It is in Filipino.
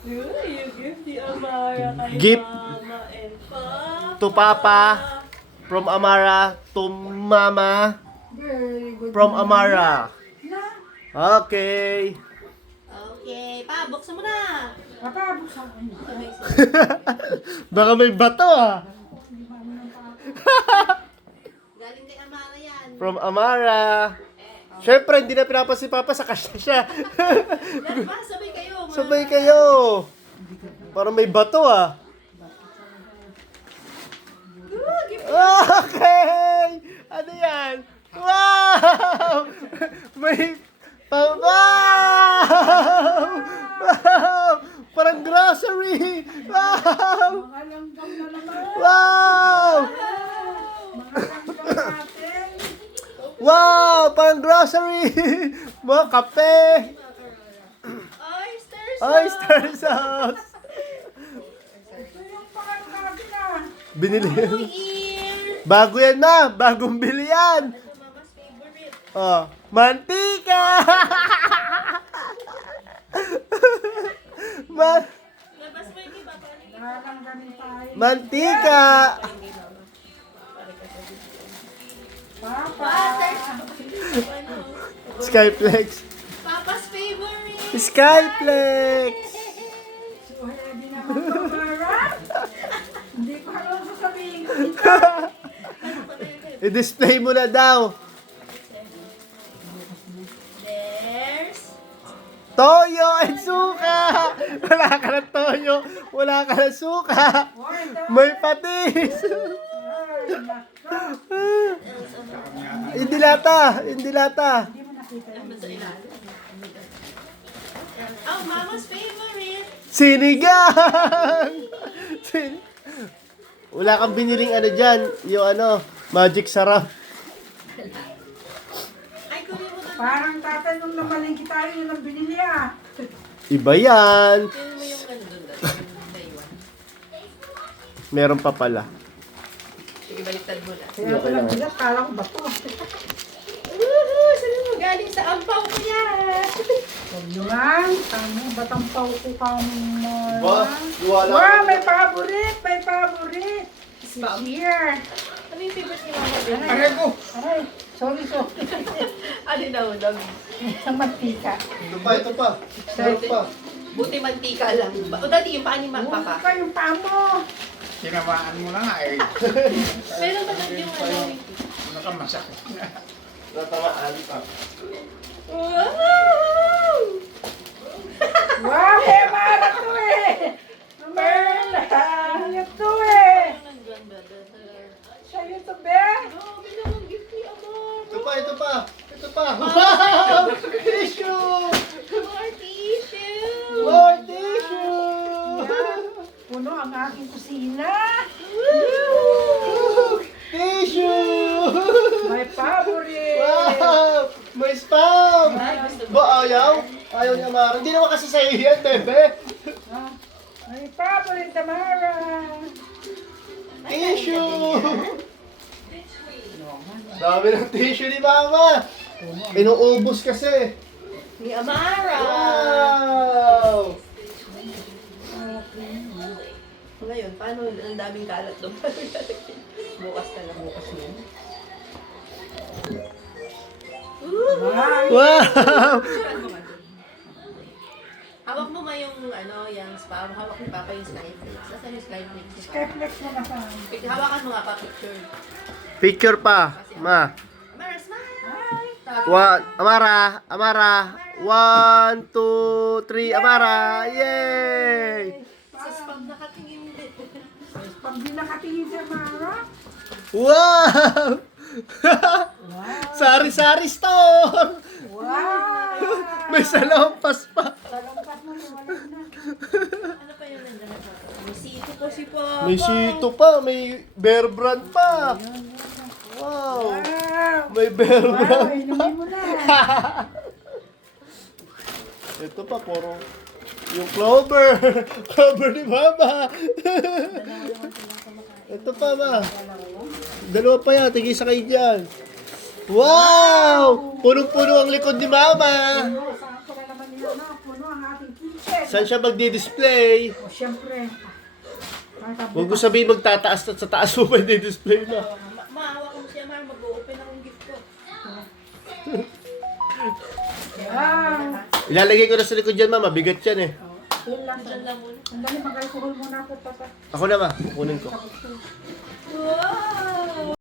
You give the Amara kay Gift Mama and Papa. to Papa. From Amara to Mama. Very good. From Amara. Na. Okay. Okay, pa, buksan mo na. Papa, buksan ko. Baka may bato ah. Galing kay Amara yan. From Amara. Siyempre, hindi na pinapasi Papa sa cash na siya. Lahat pa, sabay kayo. mga- Sabay kayo. Parang may bato ah. Gift. Okay! Ano yan? Wow! May... Wow! Wow! Parang grocery! Wow! Mga langgam na naman. Wow! Mga langgam natin. Wow! Parang grocery! Mga kape! Oyster sauce. Oyster sauce! Ito yung parang natin ah. Binili yan. Ear. Bago yan na! Bagong bili yan! Ito, Mama's favorite. Oh, mantika! Labas mo yung iba. Nalanggamin tayo. Mantika! Papa. Ano? Skyflex! Papa's favorite. Skyflex! So, heavy naman to, Mara. Hindi ko alam sasabihin ko ito. I-display mo na daw. There's Toyo and suka! Wala ka ng toyo, wala ka ng suka. May patis. Ay, nako. Hindi lata, hindi lata. Hindi mo nakita yun. sa ilalim. Oh, Mama's favorite. Sinigang! Wala kang biniling ano dyan, yung ano, magic sarap. Ay, kunin mo na. Parang tatay nung namalingki tayo yun ang binili ah. Iba yan. Kunin mo yung ano doon. Daywan. Meron pa pala. Sige, baliktad mo na. Kaya ko lang bigat, kala ko bato. Woohoo! Saan mo galing sa ampaw ko yan? Huwag nyo nga, tama, batang pao ko kamo. wala. Wow, may paborit, may paborit. Si Cheer. Ano yung favorite ni Mama din? Aray, sorry. Ano daw, dami. Isang mantika. Ito pa, ito pa. Meron pa. Buti mantika lang. O dati yung paa ni Papa. Pa yung pamo. Tinamaan mo na nga eh. Meron ba lang yung ano? Nakamasakit na. Natamaan pa. Wow! Wow, kaya Mara to eh. Merla, ano to eh. Ang ganda. Sa'yo to, be. Grabe naman gift ni Amor. Ito pa, ito pa. Ito pa. Wow! Tissue! More tissue! More tissue! Puno ang aking kusina. Tissue! My favorite. Wow! May spam! Ay, gusto mo. Ba, ayaw? Ayaw niya Mara. Hindi naman kasi sa'yo yan, bebe. Ah, my favorite, Tamara. Tissue! Dami ng tissue ni Mama. Inuubos kasi. Ni Amara! Wow! Ngayon, paano ang daming kalat doon? Bukas na lang, bukas yun. Wow! Hawak mo ma yung ano, yung spam. Hawak ni Papa yung Skyflix. Saan yung Skyflix ni Papa? Skyflex mo na sa Hawakan mo nga pa picture. Picture pa, Ma. Amara, smile! Amara, Amara. 1, 2, 3, Amara. Yay! Sa spam nakatingin din. pag di nakatingin sa Mara. Wow! Sari-sari store! Wow! May salampas pa. Talampas mo yung wala na. Ano pa yung nandiyan na May sito po si Papa. May sito pa, may bear brand pa. Wow! Wow! May bear Wow, brand. inumin mo na. Ito pa, puro yung clover. Clover ni Mama. Ito pa, Ma. Dalawa pa yan. Tigil sa kayo dyan. Wow! Punong-puno ang likod ni Mama. Puno, saan ko na naman nila na? Puno ang ating kitchen. Bakit? Saan siya magdi-display? O, siyempre. Huwag ko sabihin magtataas at sa taas mo pa di-display na. Maawa ko siya, Mar. Mag-open akong gift ko. Wow. Ilalagay ko na sa likod dyan, ma. Mabigat yan eh. Yun lang. Diyan lang muna. Ang dali, mag-alcohol muna ako, papa. Ako na, ma. Kukunin ko. Wow!